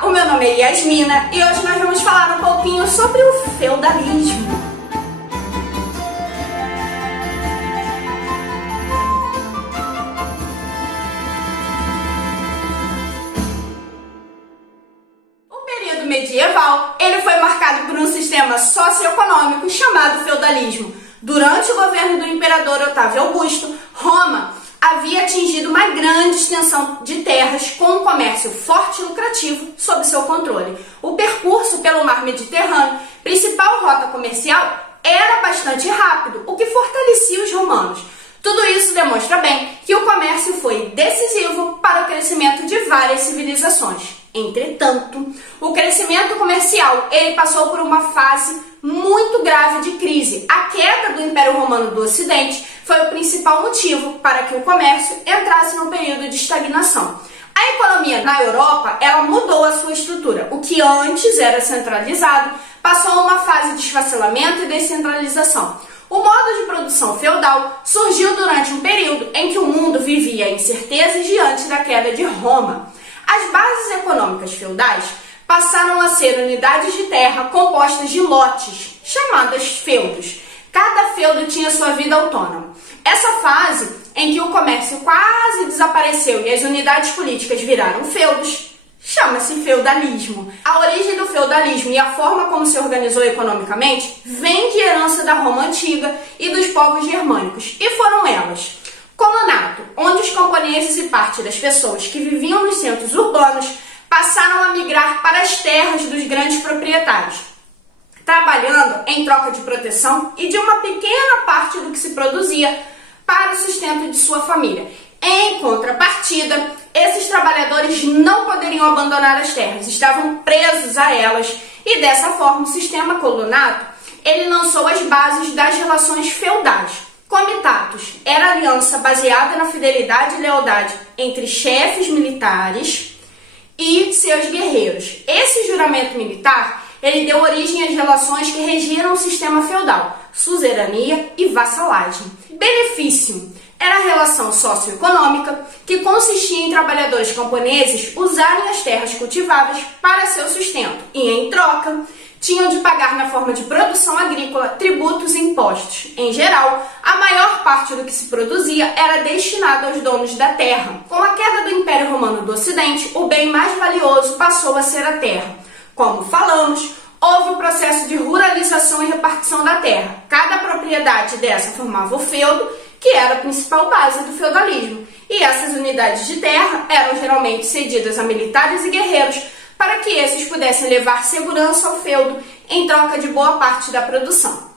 Olá, o meu nome é Yasmina e hoje nós vamos falar um pouquinho sobre o feudalismo. O período medieval, ele foi marcado por um sistema socioeconômico chamado feudalismo. Durante o governo do imperador Otávio Augusto, Roma havia atingido uma grande extensão de terras com um comércio forte e lucrativo sob seu controle. O percurso pelo mar Mediterrâneo, principal rota comercial, era bastante rápido, o que fortalecia os romanos. Tudo isso demonstra bem que o comércio foi decisivo para o crescimento de várias civilizações. Entretanto, o crescimento comercial ele passou por uma fase muito grave de crise. A queda do Império Romano do Ocidente foi o principal motivo para que o comércio entrasse num período de estagnação. A economia na Europa ela mudou a sua estrutura. O que antes era centralizado passou a uma fase de esfacelamento e descentralização. O modo de produção feudal surgiu durante um período em que o mundo vivia incertezas diante da queda de Roma. As bases econômicas feudais passaram a ser unidades de terra compostas de lotes, chamadas feudos. Cada feudo tinha sua vida autônoma. Essa fase, em que o comércio quase desapareceu e as unidades políticas viraram feudos, chama-se feudalismo. A origem do feudalismo e a forma como se organizou economicamente vem de herança da Roma antiga e dos povos germânicos, e foram elas: colonato, onde os camponeses e parte das pessoas que viviam nos centros urbanos passaram a migrar para as terras dos grandes proprietários, trabalhando em troca de proteção e de uma pequena parte do que se produzia para o sustento de sua família. Em contrapartida, esses trabalhadores não poderiam abandonar as terras, estavam presos a elas, e dessa forma o sistema colonato ele lançou as bases das relações feudais. Comitatus era a aliança baseada na fidelidade e lealdade entre chefes militares e seus guerreiros. Esse juramento militar ele deu origem às relações que regiram o sistema feudal: suzerania e vassalagem. Benefício era a relação socioeconômica que consistia em trabalhadores camponeses usarem as terras cultiváveis para seu sustento e, em troca, tinham de pagar na forma de produção agrícola tributos e impostos. Em geral, a maior parte do que se produzia era destinada aos donos da terra. Com a queda do Império Romano do Ocidente, o bem mais valioso passou a ser a terra. Como falamos, houve o processo de ruralização e repartição da terra. Cada propriedade dessa formava o feudo, que era a principal base do feudalismo. E essas unidades de terra eram geralmente cedidas a militares e guerreiros para que esses pudessem levar segurança ao feudo em troca de boa parte da produção.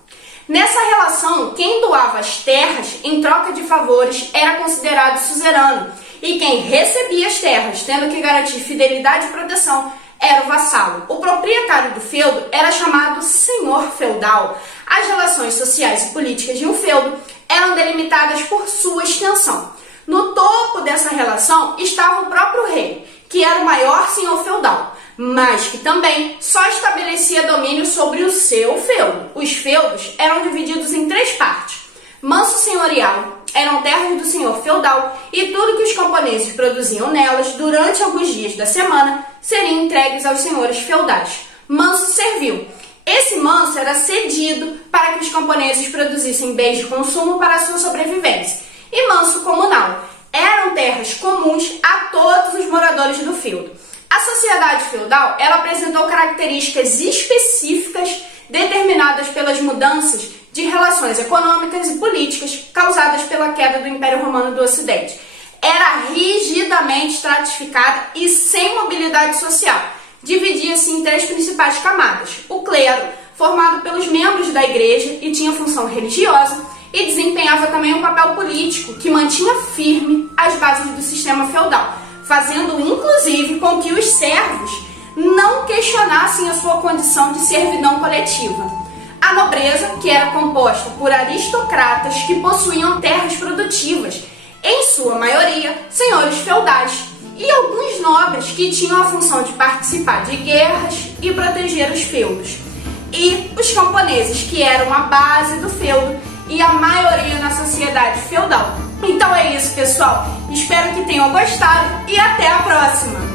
Nessa relação, quem doava as terras em troca de favores era considerado suzerano, e quem recebia as terras, tendo que garantir fidelidade e proteção, era o vassalo. O proprietário do feudo era chamado senhor feudal. As relações sociais e políticas de um feudo eram delimitadas por sua extensão. No topo dessa relação estava o próprio rei, que era o maior senhor feudal, mas que também só estabelecia domínio sobre o seu feudo. Os feudos eram divididos em 3 partes. Manso senhorial eram terras do senhor feudal, e tudo que os camponeses produziam nelas durante alguns dias da semana seriam entregues aos senhores feudais. Manso servil. Esse manso era cedido para que os camponeses produzissem bens de consumo para a sua sobrevivência. E manso comunal. Eram terras comuns a todos os moradores do feudo. A sociedade feudal ela apresentou características específicas determinadas pelas mudanças de relações econômicas e políticas causadas pela queda do Império Romano do Ocidente. Era rigidamente estratificada e sem mobilidade social. Dividia-se em 3 principais camadas: o clero, formado pelos membros da igreja e tinha função religiosa, e desempenhava também um papel político que mantinha firme as bases do sistema feudal, fazendo inclusive com que os servos não questionassem a sua condição de servidão coletiva. A nobreza, que era composta por aristocratas que possuíam terras produtivas, em sua maioria senhores feudais, e alguns nobres que tinham a função de participar de guerras e proteger os feudos. E os camponeses, que eram a base do feudo e a maioria na sociedade feudal. Então é isso, pessoal. Espero que tenham gostado e até a próxima!